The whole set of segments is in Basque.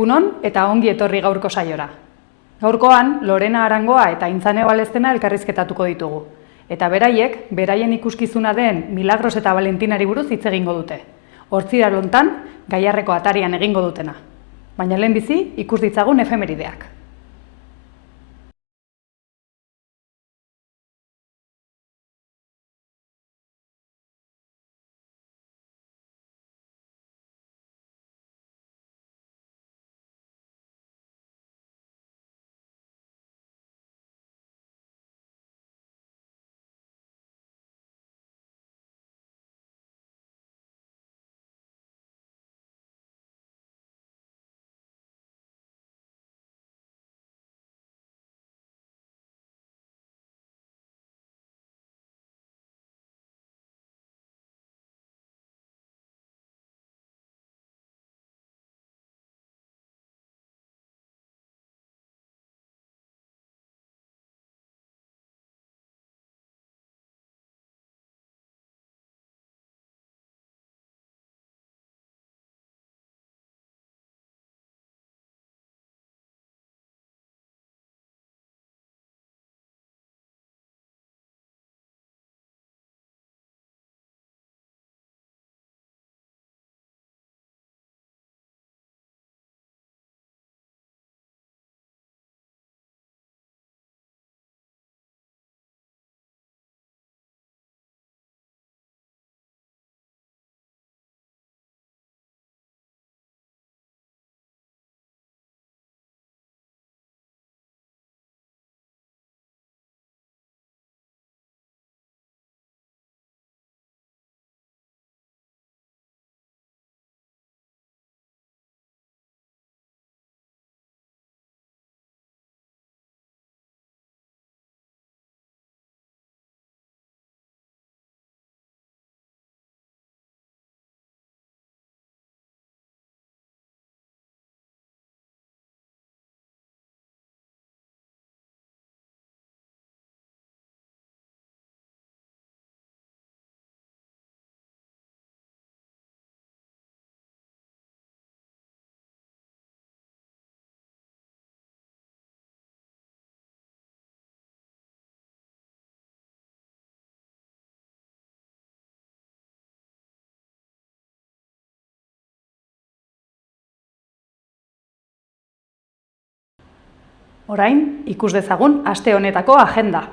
Egunon eta ongi etorri gaurko saiora. Gaurkoan, Lorena Arangoa eta Aintzane Balestena elkarrizketatuko ditugu. Eta beraien ikuskizuna den Milagros eta Valentinari buruz hitz egingo dute. Hortzira lontan, Gaiarreko atarian egingo dutena. Baina lehenbizi, ikus ditzagun efemerideak. Orain, ikus dezagun aste honetako agenda.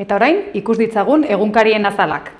Eta orain, ikus ditzagun egunkarien azalak.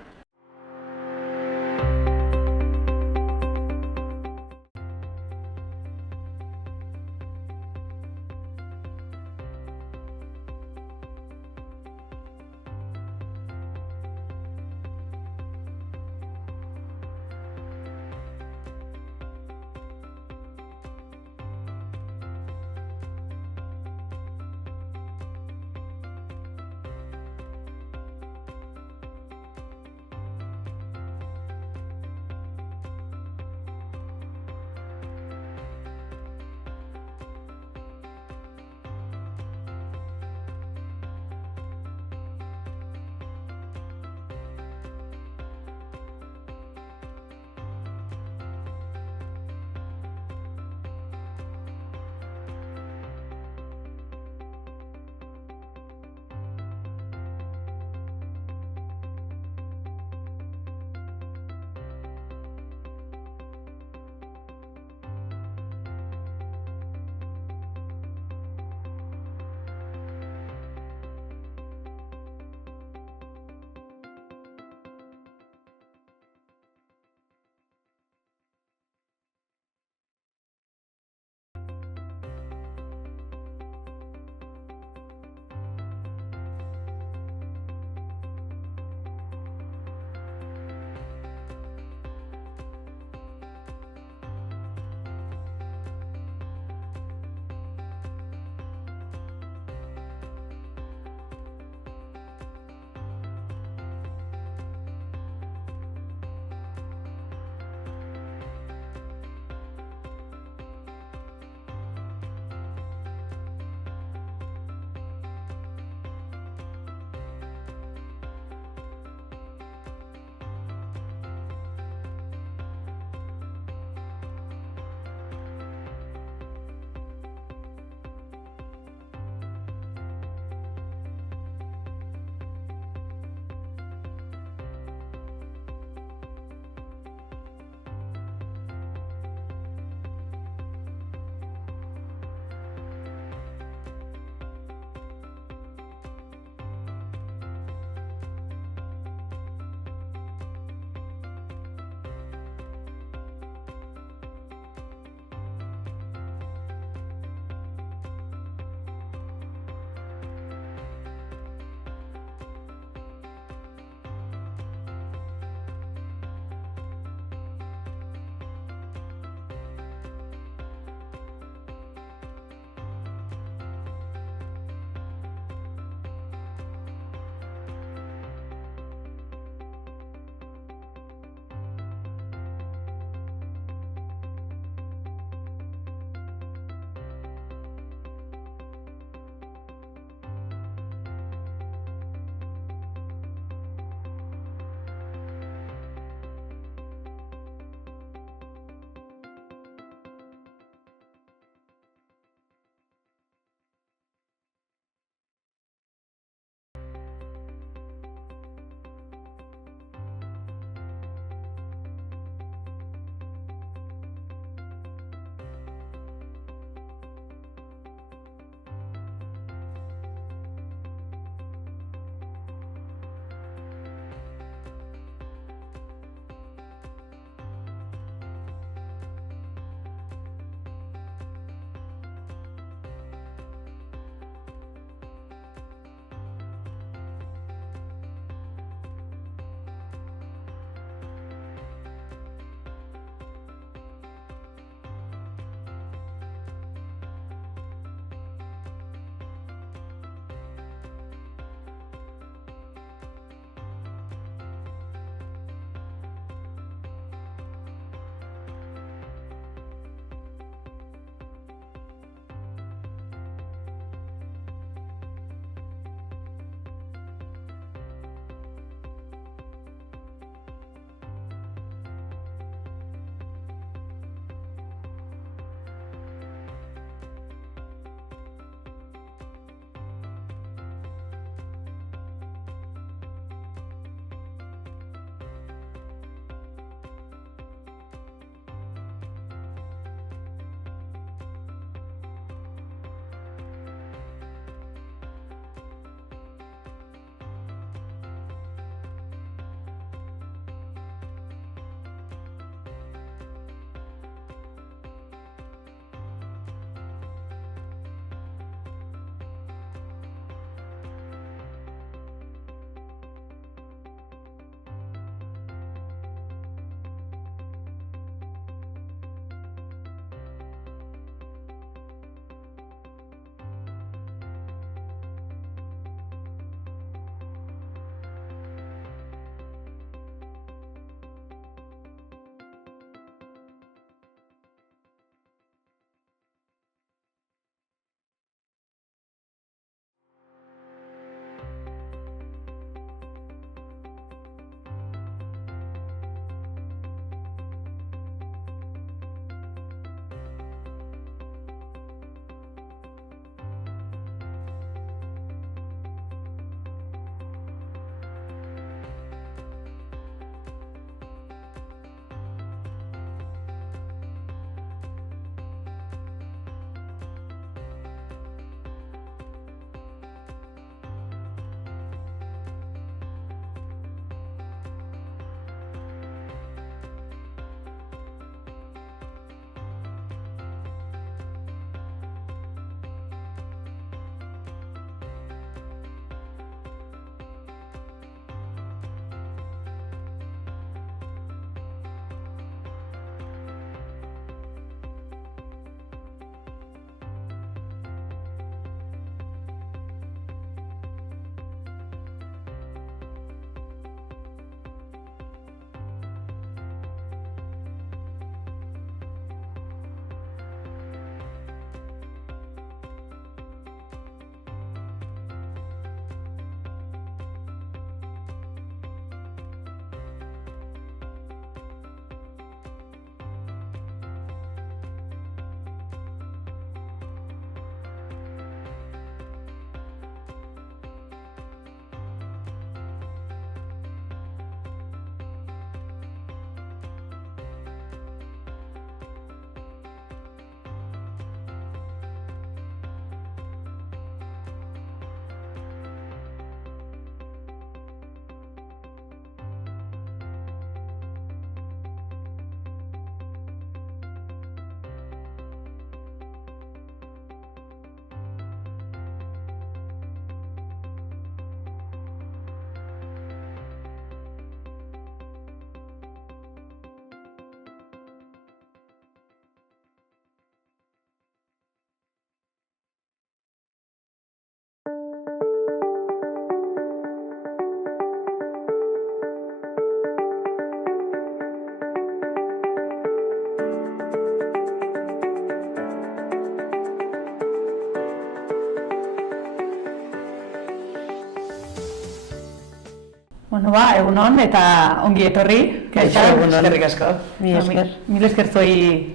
Bueno, egunon eta ongi etorri. Kaixo, egunon. Eskerrik asko. Mil esker zoi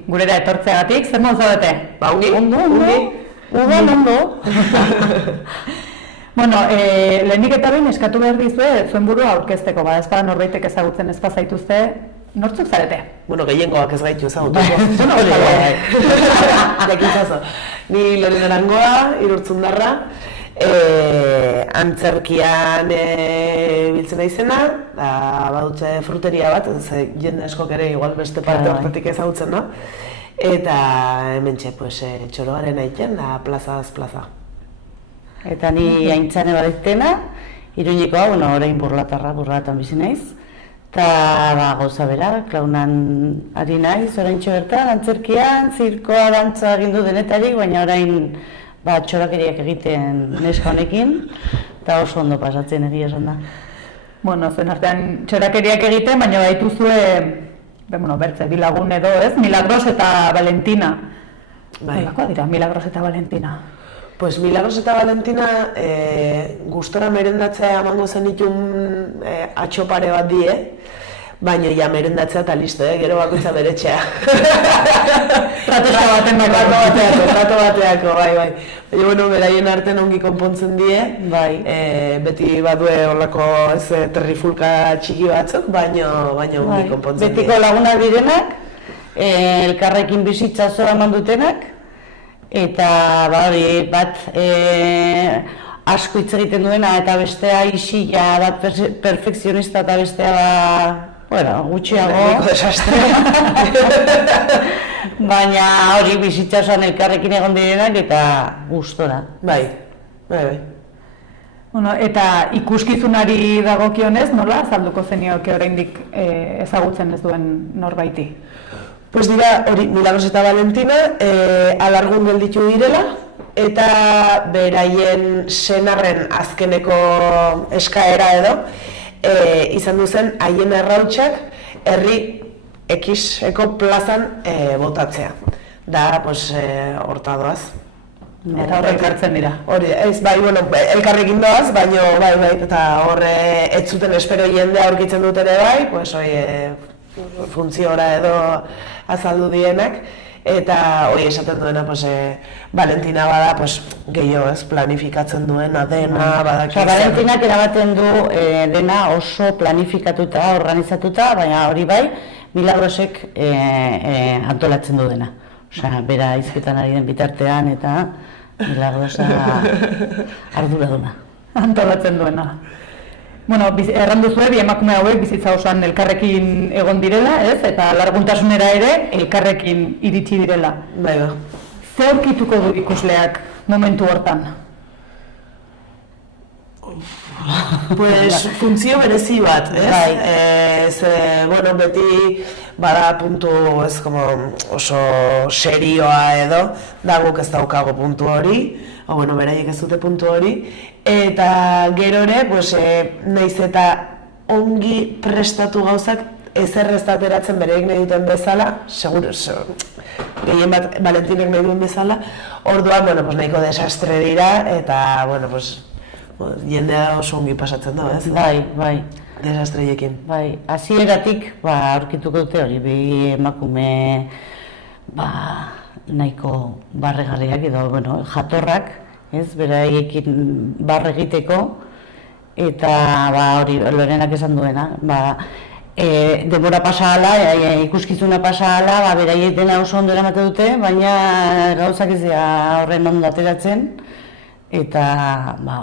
gurera etortzeagatik. Zer modu zaudete? Ongi. Ondo. Bueno, lehenik eta behin eskatu behar dizue zuen burua aurkezteko, ez bada norbaitek ezagutzen ez bazaituzte, nortzuk zarete? Bueno, gehiengoak ez gaitu ezagutuko. Jakintzazo. Ni Lorena Arangoa, Irurtzundarra, antzerkian biltzen naizena, badutze fruteria bat, jende askok ere igual beste parte hortatik ezagutzen, no? Eta hementxe, txoroaren aiten, plazaz plaza. Eta ni Aintzane Badaitena, Iruñekoa, orain burlatan bizi naiz. Eta gauza bera, klaunan ari naiz, oraintxo bertan, antzerkian, zirkoa, dantza gindu denetarik, baina orain txorakeriak egiten neska honekin, eta oso ondo pasatzen egia esan da. Bueno, zuen artean txorakeriak egiten, baina baituzue, bertze, bi lagun edo, ez? Milagros eta Valentina. Nolakoa dira, Milagros eta Valentina? Pues Milagros eta Valentina gustora merendatzea emango zenitun atxopare bat die, baina ja merendatzea eta listo, gero bakoitza beretxea. Trato bateako, bai. Baina, beraien artean ongi konpontzen die, beti badue horlako terrifulka txiki batzuk, baina ongi konpontzen die. Betiko lagunak direnak, elkarrekin bizitza zora eman dutenak, eta bat asko hitz egiten duena eta bestea isila bat perfekzionista eta bestea gutxiago desastre. Baina hori bizitza osoan elkarrekin egon direnak eta gustora. Bai. Bueno, eta ikuskizunari dagokionez, nola azalduko zenioke oraindik ezagutzen ez duen norbaiti? Pues dira, hori Milagros eta Valentina alargun gelditu direla eta beraien senarren azkeneko eskaera edo izan duzen haien errautsak herri X-eko plazan botatzea. Da, horta doaz. Eta horrek hartzen dira. Hori, elkarrekin doaz, baina eta horre ez zuten espero jendea aurkitzen dut ere funtziora edo azaldu dienak, eta hori esaten duena, Valentina bada, gehiago planifikatzen duena, dena, badakizan. Valentinak eramaten du dena oso planifikatuta, organizatuta, baina hori bai, Milagrosek antolatzen du dena. Bera izketan ari den bitartean eta Milagrosa arduraduna. Antolatzen duena. Bueno, errandu zuen, bi emakume hauek bizitza osoan elkarrekin egon direla, ez? Eta larguntasunera ere elkarrekin iritsi direla. Bai. Ze aurkituko du ikusleak momentu hortan? Funtzio berezi bat, ez? Beti bada puntu oso serioa edo, da guk ez daukago puntu hori, beraiek ez dute puntu hori, eta gero ere, nahiz eta ongi prestatu gauzak ezer ez ateratzen bereik nahi duten bezala, seguro, gehien bat Valentinek nahi duen bezala, orduan, nahiko desastre dira, eta, jendea oso ongi pasatzen da, ez? Bai. Desastreiekin. Bai, hasieratik aurkituko dute hori, bi emakume nahiko barregarriak edo, jatorrak, ez, beraiekin barre egiteko, eta hori, Lorenak esan duena, denbora pasa ala, ikuskizuna pasa ala, beraiek dena oso ondo eramate dute, baina gauzak ez dira horren ondo ateratzen, eta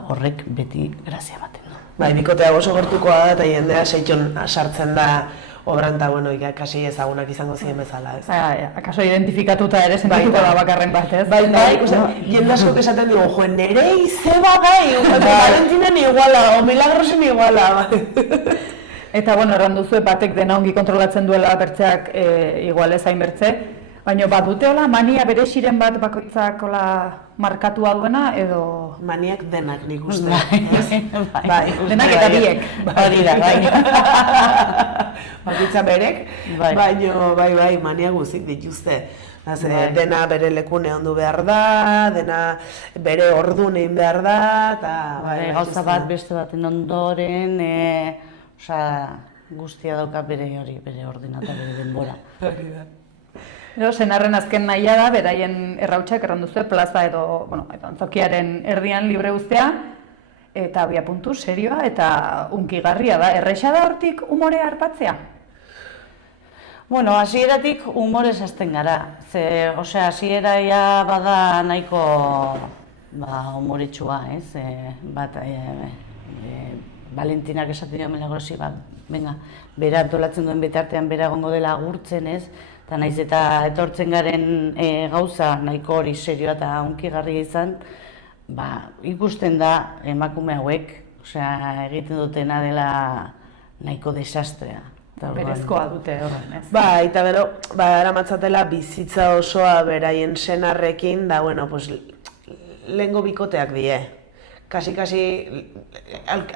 horrek beti grazia ematen du. Bikotea oso gertukoa da eta jendea seitxon sartzen da obran eta, kasi ezagunak izango ziren bezala, ez? Akaso identifikatuta ere sentituko da bakarren bat, ez? Jende askok esaten dugu, nire izeba Valentinen iguala, o Milagrosen iguala. Eta, errandu zuen batek dena ongi kontrolatzen duela bertzeak igual ez hain bertze, baina badute hola mania bereziren bat bakoitzak hola markatua duena edo... Maniak denak nik uste. Denak eta biek. Hori da, bai. Bakoitza berek, baina mania guzik dituzte. Dena bere lekune ondu behar da, dena bere ordun egin behar da, eta... Gauza bat beste baten ondoren, Osea, guztia dauka bere ordena eta bere denbora. Edo, senarren azken nahia da, beraien errautsak erranduzue plaza edo antzokiaren erdian libre uztea, eta abiapuntu serioa eta hunkigarria da. Erresa da hortik umorea harpatzea? Bueno, hasieratik humorez hasten gara. Osea, hasiera ja bada nahiko humoretsua, ez? Valentinak esaten dio Milagrosi, venga, bera antolatzen duen bitartean bera egongo dela agurtzen, ez? Eta naiz eta etortzen garen gauza nahiko hori serioa eta hunkigarria izan, ikusten da emakume hauek, osea, egiten dutena dela nahiko desastrea. Berezkoa dute horren, ez? Eta gero, eramatzatela bizitza osoa beraien senarrekin, da, bueno, pues, lehengo bikoteak die. Kasi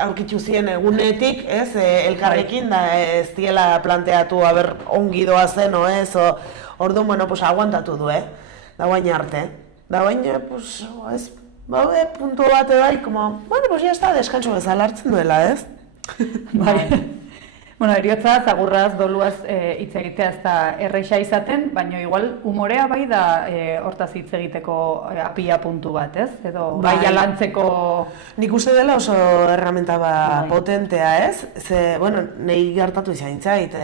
aurkitzu ziren egunetik, ez, elkarrekin, da ez diela planteatu, ongi doa zen, o ez, orduan, bueno, pues, aguantatu du, da guain arte. Da guain, pues, ez, puntu bate bai, como, bueno, pues, ya está, deskanso bezala hartzen duela, ez? Bai. Bueno, eriotza, zagurraz, doluaz hitz egitea ez da erresa izaten, baina igual umorea bai da hortaz hitz egiteko apia puntu bat, ez? Edo bai alantzeko... Nik uste dela oso erramenta potentea, ez? Ze, bueno, nahi gertatu izan zait,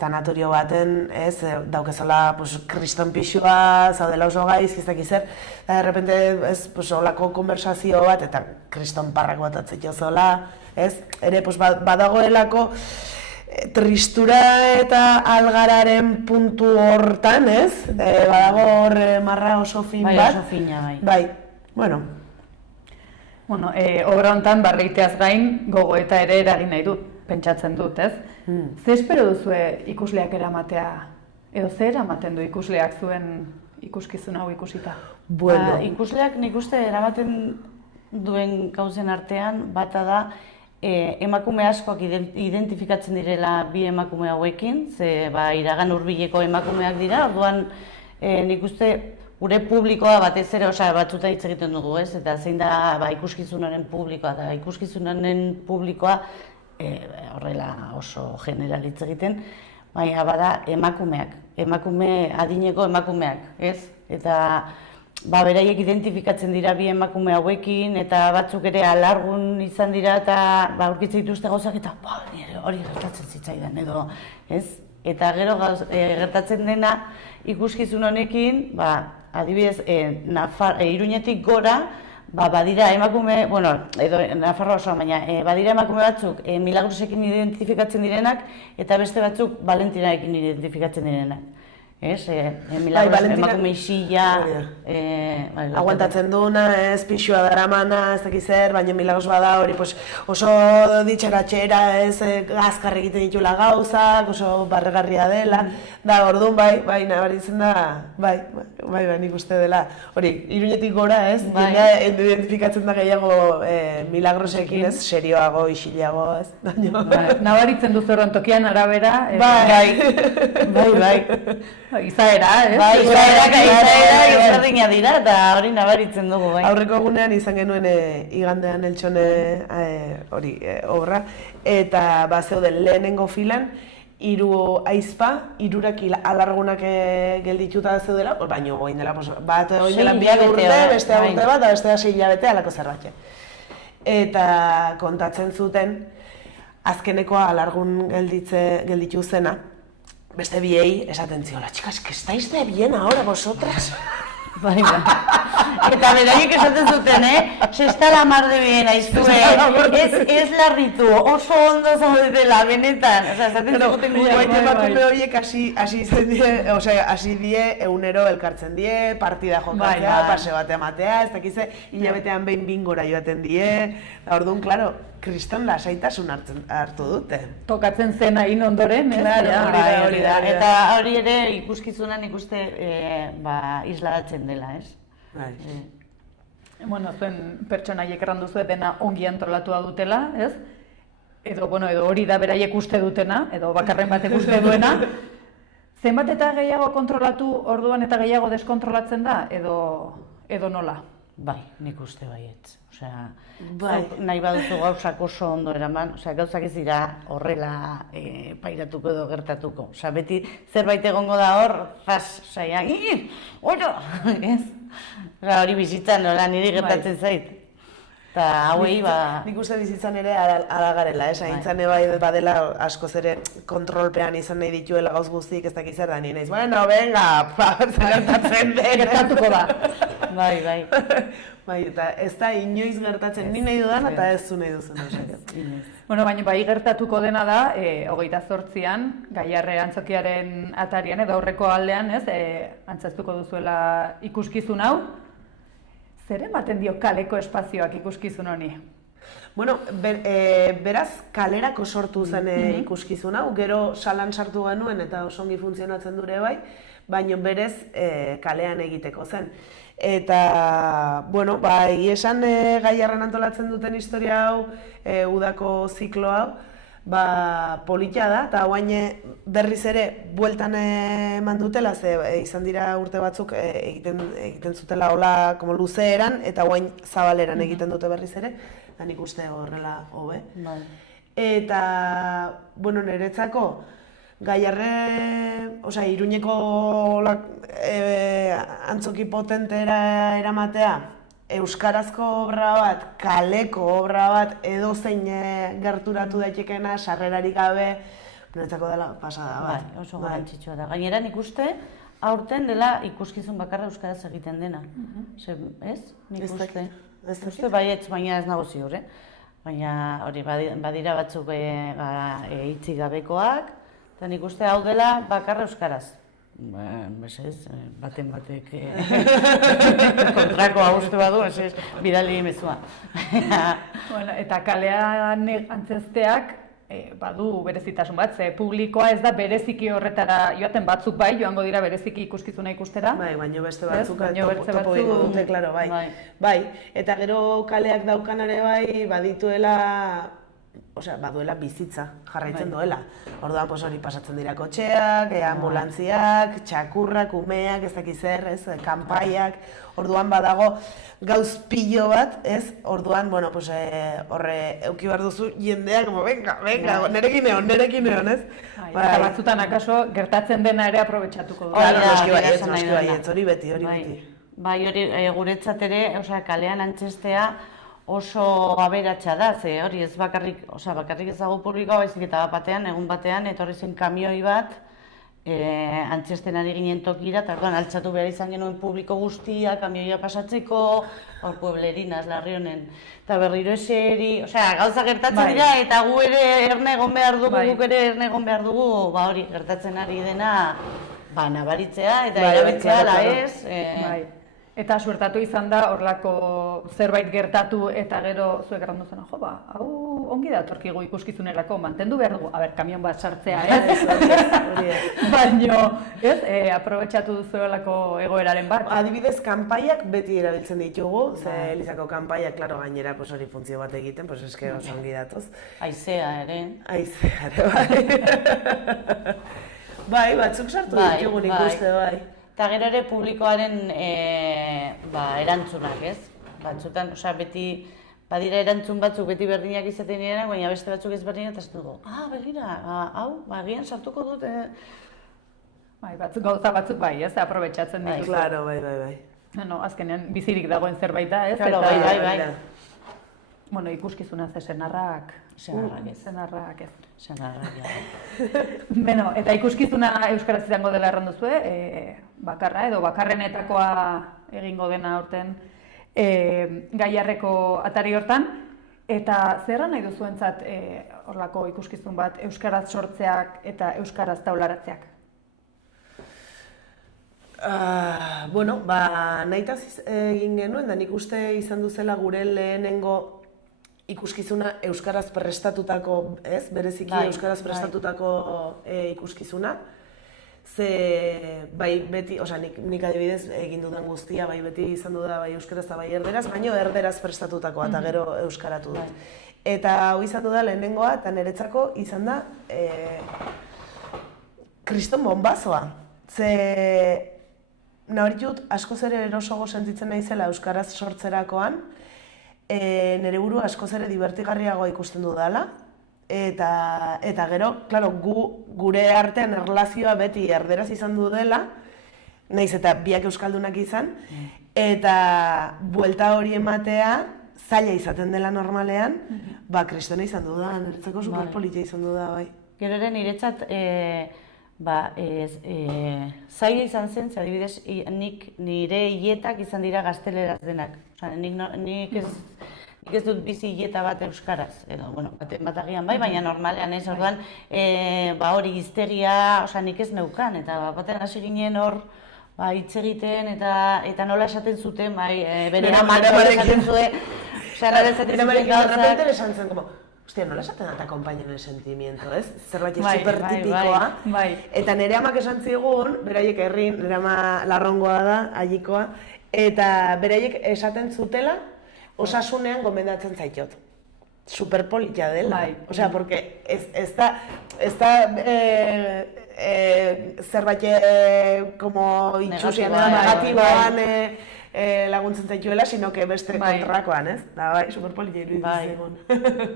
tanatorio baten, ez? Daukezala, kriston pixua, zaudela oso gaiz, izak izer, eta derrepente, ez, olako konversazio bat, eta kriston parrak bat atzeko zola, ez? Ere, badagoelako, tristura eta algararen puntu hortan, ez? Badago hor marra oso fin bat. Bai, oso fina, bai. Bai, bueno. Bueno, obra hontan barreiteaz gain gogoeta ere eragin nahi dut, pentsatzen dut, ez? Ze espero duzue ikusleak eramatea? Edo ze eramaten du ikusleak zuen ikuskizun hau ikusita? Bueno. Ikusleak nik uste eramaten duen gauzen artean, bata da, emakume askoak identifikatzen direla bi emakume hauekin, ze iragan hurbileko emakumeak dira, orduan nik uste gure publikoa batez ere, batzuta hitz egiten dugu, ez? Eta zein da ikuskizunaren publikoa, eta ikuskizunaren publikoa horrela oso general hitz egiten, baina bada emakumeak, adineko emakumeak, ez? Eta beraiek identifikatzen dira bi emakume hauekin, eta batzuk ere alargun izan dira, eta aurkitzen dituzte gauzak, eta hori gertatzen zitzaidan, edo, ez? Eta gero gertatzen dena ikuskizun honekin, adibidez, Iruñetik gora, badira emakume, bueno, edo Nafarroa osoan, baina badira emakume batzuk Milagrosekin identifikatzen direnak, eta beste batzuk Valentinarekin identifikatzen direnak. Ez, Milagros emakume isila... Aguantatzen duena, ez, pixua daramana, ez dakiz zer, baina Milagros bada hori oso ditxeratxera, ez, azkar egiten ditula gauzak, oso barregarria dela, da, orduan, bai, nabaritzen da, bai, nik uste dela, hori, Iruñetik gora, ez, identifikatzen da gehiago Milagrosekin, ez, serioago, isilago, ez, nabaritzen duzu horren tokian arabera, bai. Izaera, ez? Bai, izaera ezberdina dira, eta hori nabaritzen dugu, bai. Aurreko egunean izan genuen igandean Eltxone obra, eta zeuden lehenengo filan, 3 aizpa, 3 alargunak geldituta zeudela, baina oin dela, bat oin dela 2 urte, bestea urte bat, eta bestea 6 hilabete alako zerbait. Eta kontatzen zuten, azkenekoa alargun gelditu zena, beste biei esaten ziola, chicas, que estáis de bien ahora vosotras. Bai. Eta beraiek esaten zuten, se está la mar de bien, aiztue, ez larritu, oso ondo zaudetela, benetan. Osa, esaten zuten guaite emakume horiek hasi die egunero elkartzen die, partida jokatzea, pase bat ematea, ez dakize, hilabetean behin bingora joaten die, orduan, klaro, kriston lasaitasun hartu dute. Tokatzen zen hain ondoren, ez? Hori da. Eta hori ere ikuskizunan ikuste isladatzen dela, ez? Bueno, zuen pertsonaiek erranduzu dena ongi antolatua dutela, ez? Edo hori da beraiek uste dutena, edo bakarren batek uste duena. Zenbat eta gehiago kontrolatu orduan eta gehiago deskontrolatzen da, edo nola? Bai, nik uste baietz. Osea, Bai. zauk nahi baduzu gauzak oso ondo eraman, osea, gauzak ez dira horrela pairatuko edo gertatuko. Osea, beti zerbait egongo da hor, saian, oro, ez? Osea, hori bizitzan, nola niri gertatzen zait. Eta hauei, Nik uste bizitzan ere ala garela, aintzane bai badela askoz ere kontrolpean izan nahi dituela gauz guztik, ez dakiz zer da, ni naiz, bueno, venga, gertatzen den. Gertatuko da. bai. Bai, eta ez da inoiz gertatzen ni nahi dudan eta ez zu nahi duzun. Bueno, baina bai gertatuko dena da, 28an, Gaiarre antzokiaren atarian edo aurreko aldean, ez, antzeztuko duzuela ikuskizun hau. Zer ematen dio kaleko espazioak ikuskizun honi? Bueno, beraz kalerako sortu zen ikuskizun hau, gero salan sartu genuen eta oso ongi funtzionatzen dure bai, baina berez kalean egiteko zen. Eta, bueno, egia esan Gaiarren antolatzen duten historia hau, udako ziklo hau, politia da, eta guain berriz ere bueltan eman dutela, ze izan dira urte batzuk egiten zutela hola como luzeeran, eta guain zabaleran egiten dute berriz ere, eta nik uste horrela hobe. Eta, bueno, niretzako, Gaiarre, osea, Iruñeko antzoki potentera eramatea, euskarazko obra bat, kaleko obra bat, edozein gerturatu daitekeena, sarrerarik gabe, niretzako dela pasada bat. Bai, oso garrantzitsua da. Gainera nik uste, aurten dela ikuskizun bakarra euskaraz egiten dena. Ez? Nik uste. Ez uste baietz, baina ez nago ziur, Baina hori badira batzuk hitzik gabekoak, eta nik uste hau dela bakarra euskaraz. Mesez, baten batek kontrako uste badu, mesez, bidali mezua. Bueno, eta kalean antzezteak badu berezitasun bat, ze publikoa ez da bereziki horretara joaten, batzuk bai, joango dira bereziki ikuskizuna ikustera. Bai, baina beste batzuk topo egingo dute, klaro, bai. Bai, eta gero kaleak daukanare bai, badituela, osea, baduela bizitza, jarraitzen duela. Orduan, hori pasatzen dira kotxeak, ambulantziak, txakurrak, umeak, ez dakiz zer, kanpaiak. Orduan badago gauz pilo bat, ez? Orduan, bueno, horre euki behar duzu jendeak, como, venga, nerekin egon, ez? Eta batzutan akaso gertatzen dena ere aprobetxatuko du. Noski baietz, hori beti. Bai, hori guretzat ere, kalean antzestea, oso aberatsa da, ze hori ez bakarrik ez dago publikoa, baizik eta batean, egun batean, etorri zen kamioi bat, antzesten ari ginen tokira, eta orduan altxatu behar izan genuen publiko guztia, kamioia pasatzeko, hor pueblerinas, larri honen. Eta berriro eseri, gauza gertatzen dira, eta gu ere erne egon behar dugu, guk ere erne egon behar dugu, hori gertatzen ari dena, nabaritzea, eta erabetzea, la ez. Eta suertatu izan da, horlako zerbait gertatu eta gero zuek errandu zen, hau ongi datorkigu ikuskizunerako, mantendu behar dugu, kamion bat sartzea, baina, aprobetxatu duzuelako egoeraren bat. Adibidez, kanpaiak beti erabiltzen ditugu, ze Elizako kanpaiak, klaro, gainera, hori funtzio bat egiten, eske oso ongi datoz. Haizea ere. Haizea ere, bai. Bai, batzuk sartu ditugu nik uste, bai. Eta gero ere publikoaren erantzunak, ez? Batzutan, beti, badira erantzun batzuk beti berdinak izaten dira, baina beste batzuk ez berdinak, eta ez dugu, begira, hau, agian sartuko dut, Bai, gauza batzuk bai, ez, aprobetxatzen dituz. Claro, bai. No, azkenean bizirik dagoen zerbait da, ez? Claro, bai. Bueno, ikuskizuna senarrak ez. Beno, eta ikuskizuna euskaraz izango dela errandu zuen, bakarra edo bakarrenetakoa egingo dena aurten Gaiarreko atari hortan. Eta zerra nahi duzuentzat horlako ikuskizun bat euskaraz sortzeak eta euskaraz taularatzeak? Bueno, nahitaz egin genuen, da nik uste izan duzela gure lehenengo ikuskizuna euskaraz prestatutako, ez? Bereziki euskaraz prestatutako ikuskizuna. Ze, beti, nik adibidez egin dudan guztia, beti izan duda euskaraz eta erderaz, baina erderaz prestatutakoa eta gero euskaratu dut. Eta hau izan duda lehenengoa eta niretzako izan da kriston bonbazoa. Ze, nabaritut askoz ere erosoago sentitzen naizela euskaraz sortzerakoan, nire buru askoz ere divertigarriagoa ikusten dudala, eta gero, claro, gure artean erlazioa beti erderaz izan du dela, naiz eta biak euskaldunak izan, eta buelta hori ematea zaila izaten dela normalean, kristona izan du da, niretzako superpolitia izan du da, bai. Gero ere niretzat, zaila izan zen, adibidez, nire hietak izan dira gazteleraz denak. Osa, nik ez dut bizi hieta bat euskaraz, edo, bueno, bat agian bai, baina normalean ez, orduan, hori hiztegia, osa, nik ez neukan, eta baten hasi ginen hor, hitz egiten, eta nola esaten zuten, bere amak nola esaten zuen, osa, nola esaten zuten gauzak. Esan zen, como, hostia, nola esaten dut acompañan el sentimiento, ez? Zerbait super tipikoa. Eta nire amak esan zigun, beraiek herrin, nire ama larrongoa da, allikoa, eta beraiek esaten zutela, osasunean gomendatzen zaitot. Superpolitia dela. Osea, porque ez da zerbait como itxusian edo negatiboan laguntzen zaituela, sino que beste kontrakoan, ez? Da, bai, superpolitia iruditzen zegoen.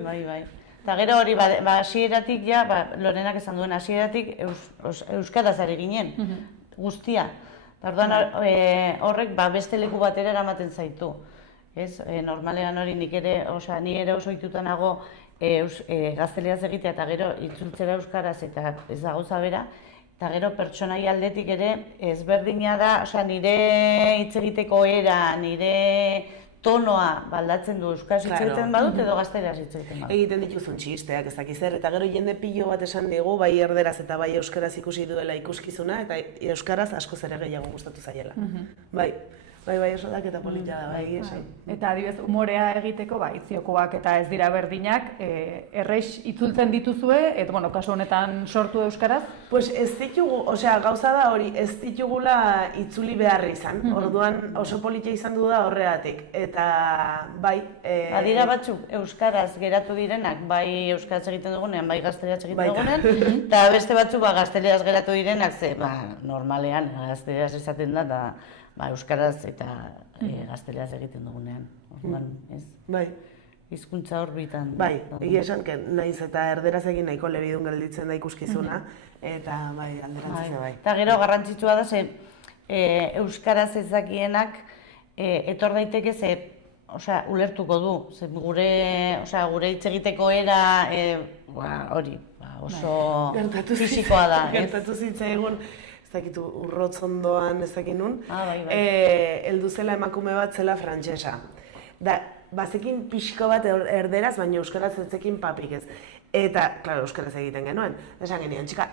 Bai. Eta gero hori, hasieratik ja, Lorenak esan duen hasieratik euskaraz ari ginen, guztia. Orduan horrek beste leku batera eramaten zaitu. Normalean hori ni ere oso ohituta nago gazteleraz egitea eta gero itzultzera euskaraz eta ez da gauza bera. Eta gero pertsonai aldetik ere ezberdina da, nire hitz egiteko era, nire tonoa baldatzen du euskaraz hitz egiten badut edo gazteleraz hitz egiten badut. Egiten dituzun txisteak ez dakiz zer, eta gero jende pilo bat esan digu, bai erderaz eta bai euskaraz ikusi duela ikuskizuna, eta euskaraz askoz ere gehiago gustatu zaiela. Bai, oso daketa polita da, bai, esan. Eta adibidez, humorea egiteko, itziokoak eta ez dira berdinak, erreix itzultzen dituzue, eta, bueno, kasu honetan sortu euskaraz? Pues ez ditugu, gauza da hori, ez ditugula itzuli behar izan, orduan oso polita izan du da horregatik, eta bai... Badira batzuk euskaraz geratu direnak, bai euskaraz egiten dugunean, bai gazteleraz egiten dugunean, eta beste batzuk gazteleraz geratu direnak, normalean gazteleraz esaten da, eta euskaraz eta gazteleraz egiten dugunean, orduan, ez? Bai. Hizkuntza horbitan. Bai, egia esan, naiz eta erderaz egin nahiko lebidun gelditzen da ikuskizuna, eta bai, alderantzia bai. Eta gero garrantzitsua da, euskaraz ez dakienak etor daiteke ulertuko du, gure hitz egiteko era hori, oso fisikoa da. Gertatu zitzaigun, ez dakitu urrotz ondoan ez dakin nun, heldu zela emakume bat zela frantsesa. Da, bazekin pixko bat erderaz, baina euskaraz ez zekin papik ez. Eta, klaro, euskaraz egiten genuen. Esan genion, txika,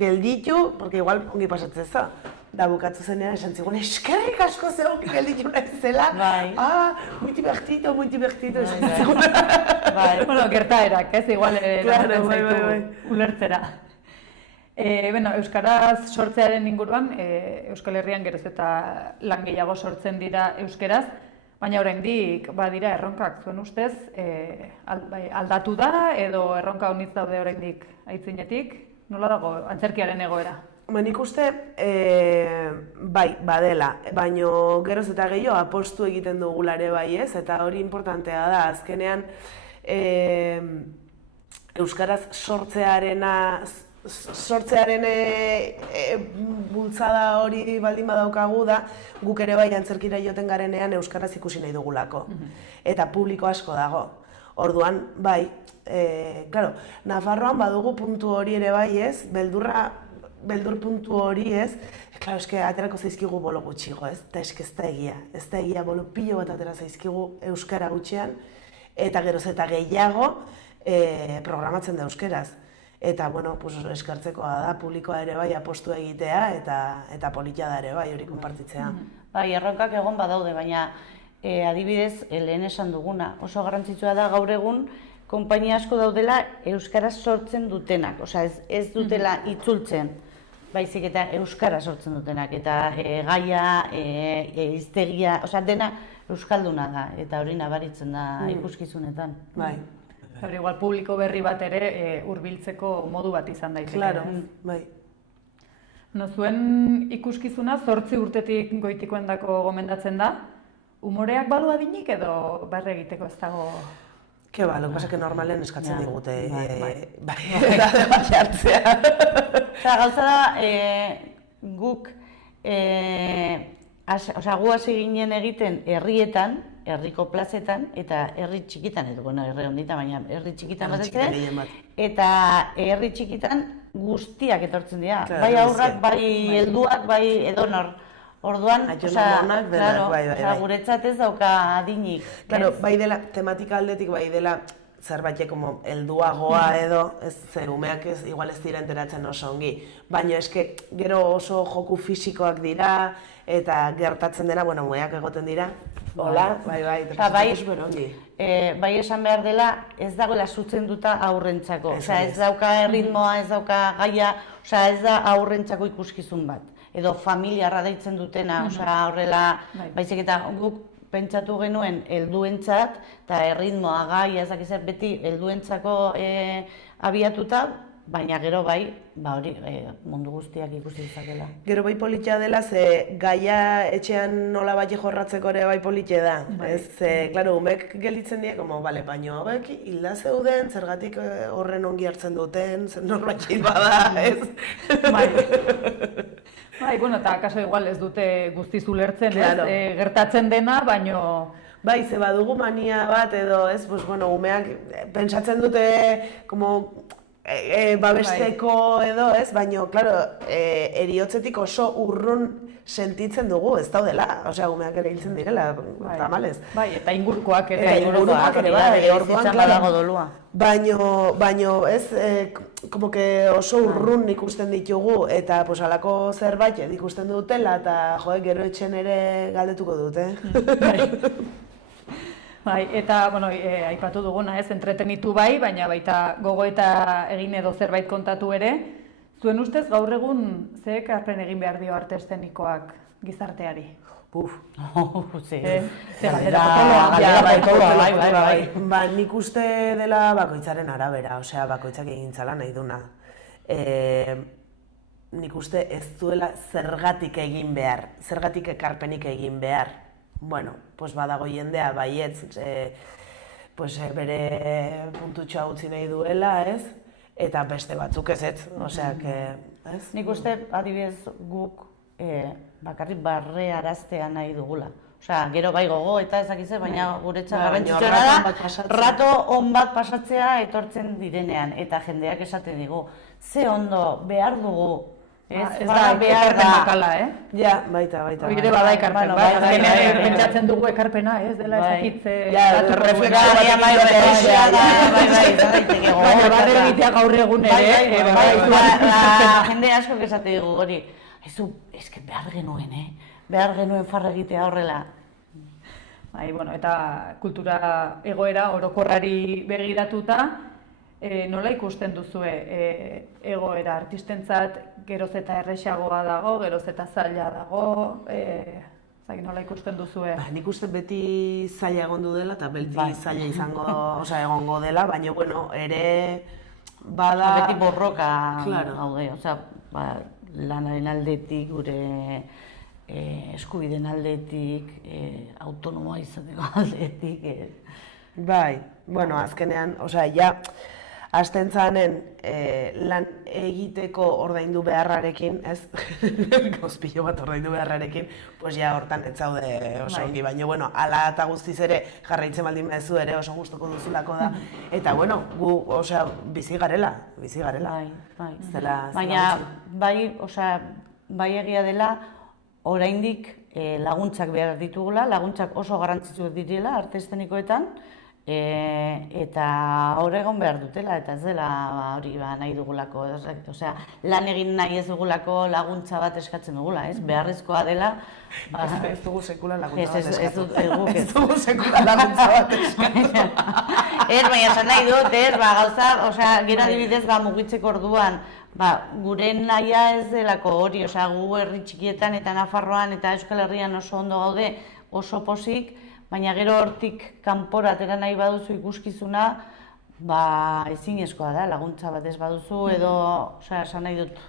gelditu, porque igual ongi pasatzen za. Da bukatu zenean esan zigun, eskerrik asko zegoen gelditu nahi zela. Muy divertido, esan zigun. Bueno, gertaerak, ez, igual ulertzera. Euskaraz sortzearen inguruan, Euskal Herrian geroz eta lan gehiago sortzen dira euskeraz, baina oraindik badira erronkak, zuen ustez, aldatu da edo erronka honitz daude oraindik aitzinetik, nola dago antzerkiaren egoera? Nik uste, bai, badela, baina geroz eta gehiago apostu egiten dugulare bai ez, eta hori importantea da, azkenean euskaraz sortzearen bultzada hori baldin badaukagu da, guk ere bai antzerkira joten garenean euskaraz ikusi nahi dugulako. Eta publiko asko dago. Orduan, bai, claro, Nafarroan badugu puntu hori ere bai ez, beldur puntu hori ez, claro, eske aterako zaizkigu bolo gutxigo ez, eta eske ez da egia bolo pilo bat atera zaizkigu euskara gutxean, eta geroz eta gehiago programatzen da euskeraz. Eta, bueno, eskartzekoa da, publikoa ere bai apostu egitea eta politia da ere bai hori konpartitzea. Bai, erronkak egon badaude, baina adibidez, lehen esan duguna, oso garrantzitsua da gaur egun konpainia asko daudela euskaraz sortzen dutenak, ez dutela itzultzen, baizik eta euskaraz sortzen dutenak, eta gaia, hiztegia, dena euskalduna da, eta hori nabaritzen da ikuskizunetan. Bai. Hori igual publiko berri bat ere hurbiltzeko modu bat izan daiteke. Claro, bai. No, zuen ikuskizuna 8 urtetik goitikoendako gomendatzen da. Umoreak badu adinik edo barre egiteko ez dago? Ke ba, lo que pasa que normalen eskatzen digute, bai, Bai. bat jartzea. Osea, gauza da, guk, gu hasi ginen egiten herrietan, herriko plazetan, eta herri txikitan, edo, bueno, herri honditan, baina herri txikitan Herri batez txikitan ere, gehien bat. eta herri txikitan guztiak etortzen dira, Claro, bai aurrak, guztiak. bai helduak, bai edonor. Orduan, Aitona, osea, amonak, denak, claro, bai. osea, guretzat ez dauka adinik. Claro, ez? bai dela, tematika aldetik bai dela, zerbait como helduagoa edo, ez ze umeak ez, igual ez dira enteratzen oso ongi. Baina eske gero oso joku fisikoak dira, eta gertatzen dena, bueno, umeak egoten dira. Hola, bai, Osea, bai, super ongi. bai esan behar dela, ez dagoela zuzenduta aurrentzako. Osea, ez dauka erritmoa, ez dauka gaia, osea, ez da aurrentzako ikuskizun bat. Edo familiarra deitzen dutena, osea, horrela, baizik eta guk pentsatu genuen helduentzat, eta erritmoa, gaia, ez dakiz beti helduentzako abiatuta, baina gero bai, ba hori, mundu guztiak ikusi dezakela. Gero bai politia dela, ze gaia etxean nola bai jorratzeko ere bai politia da. Ez, ze, klaro, umek gelditzen dira, como, bale, baina hauek hilda zeuden, zergatik horren ongi hartzen duten, zer norbait bada, ez? Bai. Bai, bueno, eta kaso igual ez dute guztiz ulertzen, Claro. ez? Gertatzen dena, baino... Bai, ze badugu mania bat edo, ez, pues, bueno, umeak pentsatzen dute, como, babesteko edo, ez, baino, claro, eriotzetik oso urrun sentitzen dugu, ez daudela, osea, umeak ere hiltzen direla, tamalez. Bai, eta ingurukoak ere. Eta ingurukoak ere, bai, orduan, Bizitzan claro. badago dolua. Baino, ez, como que oso urrun ikusten ditugu, eta pues halako zerbait ikusten dutela, eta jo, gero etxen ere galdetuko dute. Bai, eta, bueno, aipatu duguna, ez, entretenitu bai, baina baita gogoeta egin edo zerbait kontatu ere. Zuen ustez, gaur egun, ze ekarpen egin behar dio arte eszenikoak gizarteari? Buf. Ze galdera potoloa, bai. Ba, nik uste dela bakoitzaren arabera, osea, bakoitzak egintzala nahi duna. Nik uste ez duela zergatik egin behar, zergatik ekarpenik egin behar. Bueno, pues badago jendea baietz, pues bere puntutxoa utzi nahi duela, ez? Eta beste batzuk ez, osea, ez? Nik uste, adibidez, guk bakarrik barrearaztea nahi dugula. Osea, gero bai gogo eta ezakize, baina guretzat garrantzitsuena da, rato on bat pasatzea etortzen direnean, eta jendeak esaten digu, ze ondo behar dugu, ez da ekarpen makala, Ja, baita. Hori ere bada ekarpen, bai, azkenean pentsatzen dugu ekarpena, ez dela ezakitze... reflexioa barre egitea gaur egun ere, jende asko esate digu hori, eske behar genuen farra egitea horrela. Bai, bueno, eta kultura egoera orokorrari begiratuta, nola ikusten duzue egoera artistentzat geroz eta erresagoa dago, geroz eta zaila dago, nola ikusten duzue? Nik uste beti zaila egondu dela eta beti zaila izango, osea, egongo dela, baina, bueno, ere bada... Beti borroka Claro. osea, lanaren aldetik, gure eskubideen aldetik, autonomoa izateko aldetik. Bai, bueno, azkenean, osea, ja, hasten zanen lan egiteko ordaindu beharrarekin, ez? Gozpilo bat ordaindu beharrarekin, pues ja hortan ez zaude oso ongi, baina, bueno, ala eta guztiz ere jarraitzen baldin bezu ere oso gustuko duzulako da, eta, bueno, gu, osea, bizi garela. Bai. Baina, bai, osea, bai egia dela, oraindik laguntzak behar ditugula, laguntzak oso garrantzitsuak direla arte eszenikoetan, eta hor egon behar dutela, eta ez dela hori nahi dugulako, osea, lan egin nahi ez dugulako laguntza bat eskatzen dugula, ez? Beharrezkoa dela... Ez dugu sekula laguntza bat eskatu. Ez dugu sekula laguntza bat eskatu. Ez, baina esan nahi dut, ez, gauza, osea, gero adibidez, mugitzeko orduan, gure nahia ez delako hori, osea, gu herri txikietan eta Nafarroan eta Euskal Herrian oso ondo gaude, oso pozik, baina gero hortik kanpora atera nahi baduzu ikuskizuna, ezinezkoa da, laguntza bat ez baduzu, edo, osea, esan nahi dut.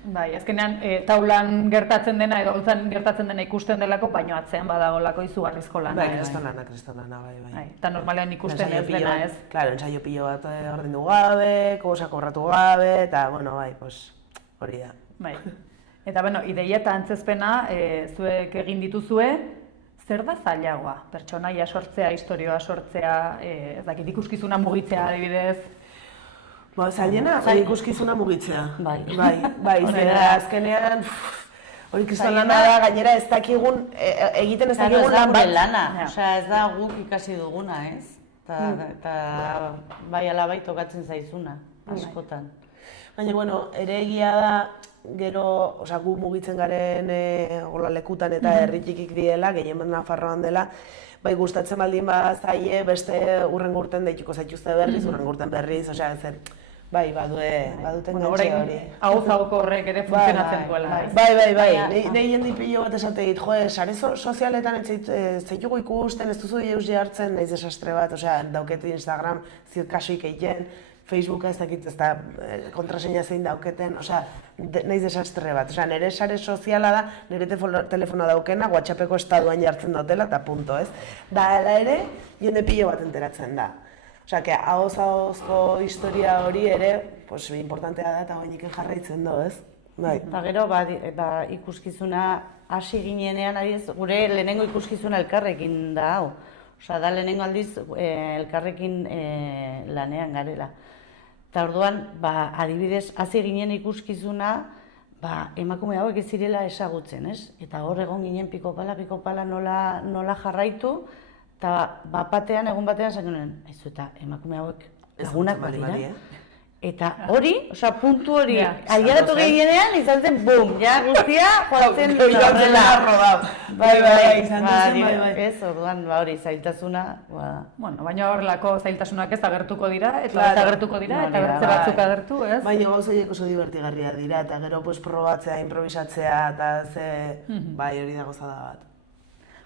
Bai, azkenean taulan gertatzen dena edo holtzan gertatzen dena ikusten delako, baino atzean badagolako izugarrizko lana. Bai, kristolana, bai. Eta normalean ikusten ez dena, ez? Claro, ensaio pilo bat ordaindu gabe, kosa kobratu gabe, eta, bueno, bai, pues, hori da. Bai. Eta, bueno, ideia eta antzezpena zuek egin dituzue, zer da zailagoa? Pertsonaia sortzea, historioa sortzea, ez dakit ikuskizuna mugitzea adibidez? Ba, zailena, ikuskizuna mugitzea. Bai. Zera, azkenean, hori kristolana da, gainera ez dakigun, egiten ez dakigun lan bat. lana, osea ez da guk ikasi duguna, ez? Eta bai alabai tokatzen zaizuna, askotan. Baina, bueno, ere egia da, gero, osea, gu mugitzen garen hola lekutan eta herri txikik diela, gehien bat Nafarroan dela, bai gustatzen baldin bazaie, beste urrengo urten deituko zaituzte berriz, urrengo urten berriz, osea, zer, bai, baduten gantxe hori. Hau-zauko horrek ere funtzionatzen duela. Bai. Nei jendi pilo bat esate dit, sare sozialetan zeitugu ikusten, ez duzu jeus jartzen, naiz desastre bat, osea, dauket Instagram zirkasuik egiten, Facebooka ez dakit, ez da kontraseina zein dauketen, osea, naiz desastre bat. Osea, nire sare soziala da, nire telefono daukena, WhatsAppeko estaduan jartzen dutela, eta punto, ez? Da, ere, jende pilo bat enteratzen da. Osea, que ahoz-ahozko historia hori ere, pues, importantea da eta goiniken jarraitzen du, ez? Bai. Eta gero, ikuskizuna hasi ginenean, gure lehenengo ikuskizuna elkarrekin da hau. Osea, da lehenengo aldiz elkarrekin lanean garela. Eta orduan, adibidez, hasi ginen ikuskizuna, emakume hauek ez zirela ezagutzen, ez? Eta hor egon ginen piko-pala nola jarraitu, eta egun batean esan genuen, aizu eta emakume hauek lagunak badira. Eta hori, osea, puntu hori, aiaratu gehianean izan zen, bum, ja guztia joatzen dela. Bai. Ez, orduan, hori, zailtasuna. Bueno, baina horrelako zailtasunak ez agertuko dira, eta agertuko dira, eta bertze batzuk agertu, ez? Baina gauzaiek oso divertigarria dira, eta gero probatzea, improvisatzea, eta bai, hori da gozada bat.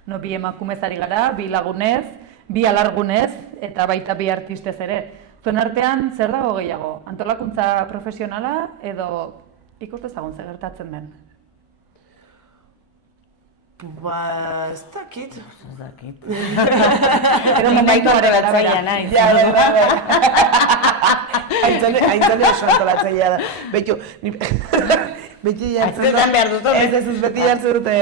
No, bi emakumez ari gara, bi lagunez, bi alargunez, eta baita bi artistez ere. Zuen artean, zer dago gehiago? Antolakuntza profesionala edo ikus dezagun zer gertatzen den? Ba, ez dakit. Edo momentu hori batzera nahi. Ja, Aintzane oso antolatzailea da. Beti jartzen dute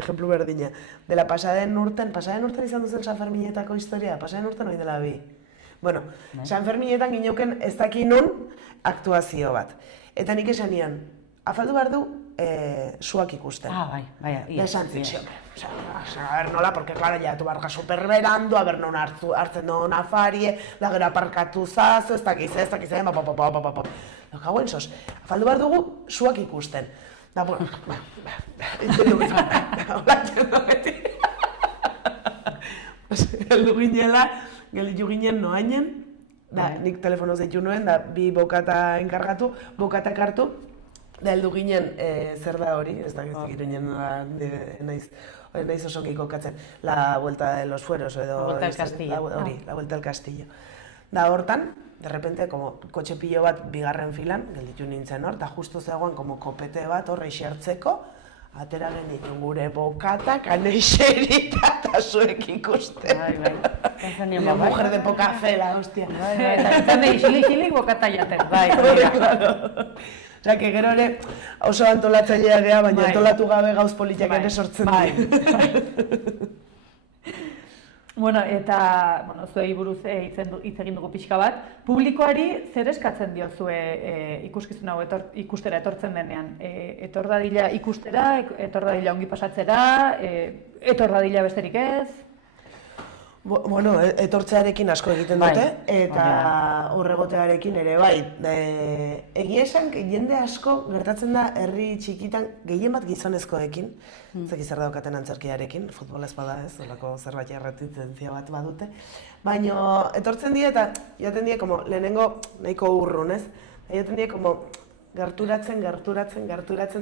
ejemplu berdina. Dela pasaden urten izan duzen San Ferminetako historia, pasaden urten hori dela bi. Bueno, San Ferminetan gineuken ez daki nun aktuazio bat. Eta nik esan nian, afaldu behar du suak ikusten. Bai. Da esan zitxo, a ver nola, porque claro, ya tu barga superberando, a ver non hartzen non afarie, da gero aparkatu zazu, ez dakiz, Lokagoen sos, afaldu behar dugu suak ikusten. Da, bueno, heldu ginela, gelditu ginen noainen, nik telefonoz ditu nuen, da bi bokata enkargatu, bokatak hartu, da heldu ginen zer da hori, ez da ginen naiz oso kikokatzen, la vuelta de los fueros edo... La vuelta del castillo. La vuelta del castillo. Da hortan, de repente, kotxe pilo bat bigarren filan, gelditu nintzen hor, eta justo zegoen kopete bat horre xertzeko, atera genitun gure bokatak, aneixerita eta zuek ikusten. Bai. La mujer de poca fe, la hostia. Eta izan ixilik bokata jaten. Bai. Osea, que gero ere oso antolatzailea gea, baina antolatu gabe gauz politiak ere sortzen du. Bueno, eta zuei buruz hitz egin dugu pixka bat. Publikoari zer eskatzen diozue ikuskizun hau ikustera etortzen denean? Etor dadila ikustera, etor dadila ongi pasatzera, etor dadila besterik ez? Bueno, etortzearekin asko egiten dute, eta horregotearekin ere bai. Egia esan, jende asko gertatzen da herri txikitan gehien bat gizonezkoekin, zeki zer daukaten antzerkiarekin, futbola ez bada ez, olako zerbait erretizentzia bat badute. Baina etortzen die eta jaten die lehenengo nahiko urrun, ez? Jaten die gerturatzen,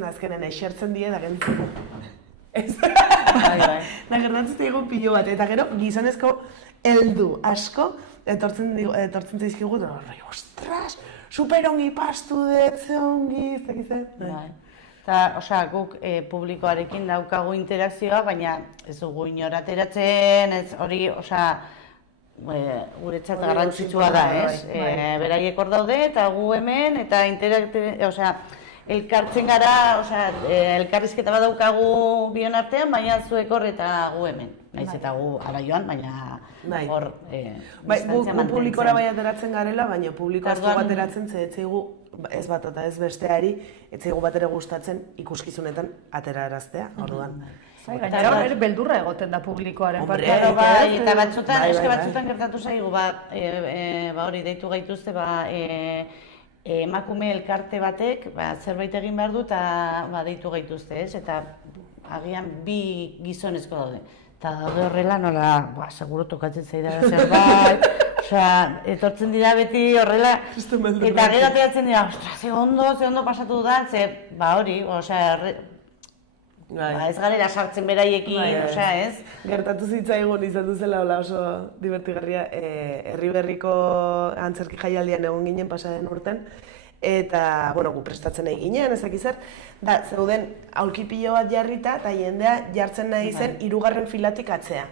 azkenen esertzen die da gentzen. Bai. Da gertatzen digu pilo bat, eta gero gizonezko heldu asko etortzen zaizkigu, ostras, superongi pastu dut, ze ongi, ez dakiz. Bai. Eta, osea, guk publikoarekin daukagu interakzioa, baina ez dugu inor ateratzen, ez hori, osea, guretzat garrantzitsua da, ez? Beraiek hor daude eta gu hemen, eta osea, elkartzen gara, osea, elkarrizketa bat daukagu bion artean, baina zuek hor eta gu hemen. Naiz eta gu ara joan, baina hor distantzia mantentzen. Publikora bai ateratzen garela, baina publiko asko ateratzen etzaigu, ez bat eta ez besteari, etzaigu bat ere gustatzen ikuskizunetan ateraraztea, orduan. Gainera, beldurra egoten da publikoaren parte. Eta batzutan gertatu zaigu, hori deitu gaituzte, emakume elkarte batek zerbait egin behar du eta deitu gaituzte, ez? Eta agian bi gizonezko daude. Eta daude horrela nola, seguro tokatzen zaidara zerbait, osea, etortzen dira beti horrela, eta gero ateratzen dira, ostra, ze ondo pasatu da, hori, osea, ez garela sartzen beraiekin, osea, ez? Gertatu zitzaigun izan duzela oso divertigarria, herri berriko antzerki jaialdian egon ginen pasaden urten, eta, gu prestatzen nahi ginen, ez dakiz zer, da, zeuden aulkipilo bat jarrita, eta jendea jartzen nahi zen 3. filatik atzea.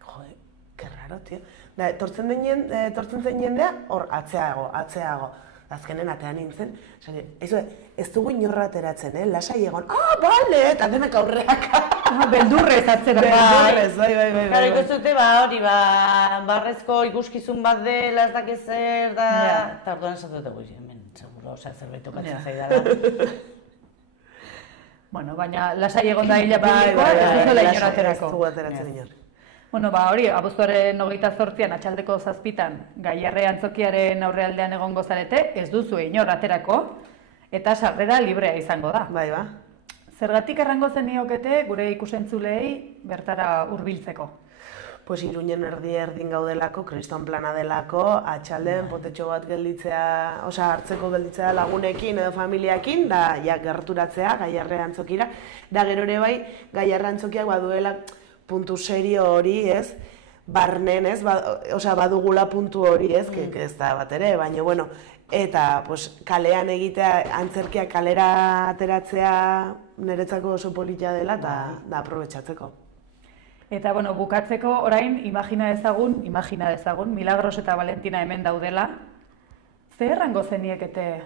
Jode, que raro, tio. Da, etortzen zen jendea, hor, atzeago. Azkenen atean nintzen, ez dugu inorra ateratzen, lasai egon, bale, eta denak aurreaka. Beldurrez atzera. Beldurrez, bai. Gara ikustute, hori, barrezko ikuskizun bat dela, ez dakiz zer da, eta orduan esatute guiz, hemen, seguro, zerbait tokatzen zaidala. Bueno, baina lasai egon da hila publikoa, ez duzuela inor aterako. Ez dugu ateratzen inor. Bueno, hori, abuztuaren 28an atxaldeko 7 Gaiarre antzokiaren aurrealdean egongo zarete, ez duzu inor aterako, eta sarrera librea izango da. Bai, ba. Zergatik errango zeniokete gure ikusentzulei bertara hurbiltzeko? Pues Iruñen erdin gaudelako, kriston plana delako, atxalden potetxo bat gelditzea, hartzeko gelditzea lagunekin edo familiakin, da gerturatzea Gaiarre antzokira, da gero ere bai Gaiarre antzokiak baduela puntu serio hori, ez, barnen, ez, badugula puntu hori, ez, ez da bat ere, baina, bueno, eta, kalean egitea, antzerkia kalera ateratzea niretzako oso polita dela, da aprobetxatzeko. Eta, bueno, bukatzeko, orain, imagina dezagun, Milagros eta Valentina hemen daudela, zer errango zeniekete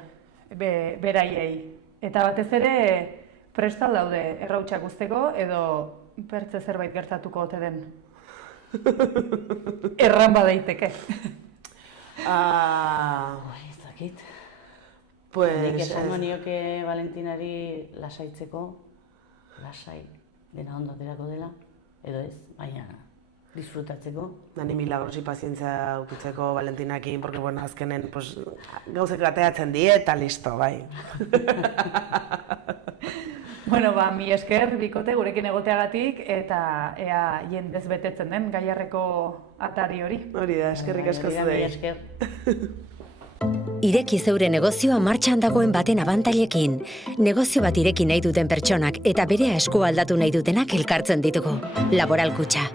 beraiei? Eta batez ere, prestal daude errautsak uzteko, edo bertze zerbait gertatuko ote den. Erran badaiteke. Ez dakit. Nik esango nioke Valentinari lasaitzeko, lasai dena ondo aterako dela, edo ez, baina disfrutatzeko. Ni Milagrosi pazientzia ukitzeko Valentinakin, porque azkenen gauzek ateatzen die eta listo, bai. Bueno, mi esker bikote gurekin egoteagatik eta ea jendez betetzen den Gaiarreko atari hori. Hori da, eskerrik asko zuei. Ireki zeure negozioa martxan dagoen baten abantailekin. Negozio bat ireki nahi duten pertsonak eta bere esku aldatu nahi dutenak elkartzen ditugu. Laboral Kutxa.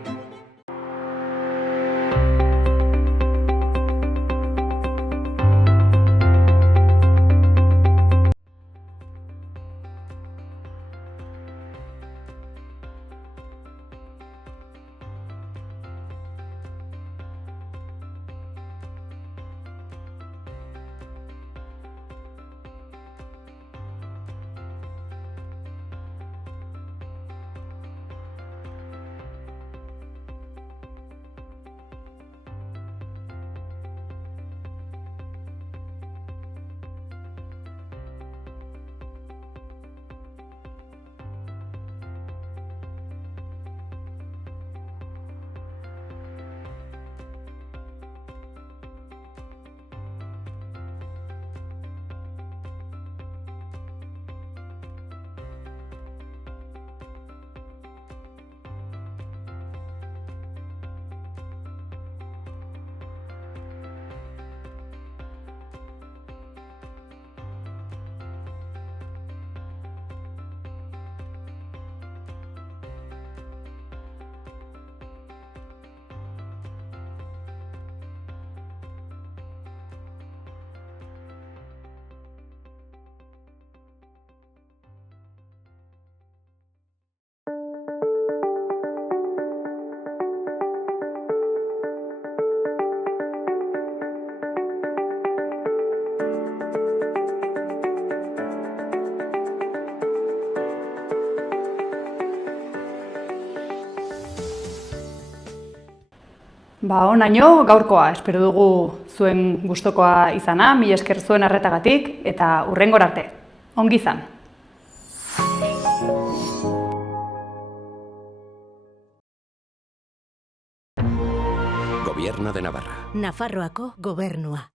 Onaino gaurkoa, espero dugu zuen gustokoa izana, mila esker zuen arretagatik eta hurrengora arte. Ongi izan. Gobierno de Navarra. Nafarroako gobernua.